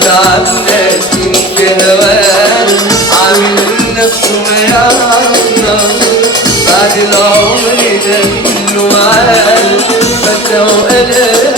تعبنا في هواه عامل نفسه ما يعرفنا بعد العمر ده كله معاه فتى وقلق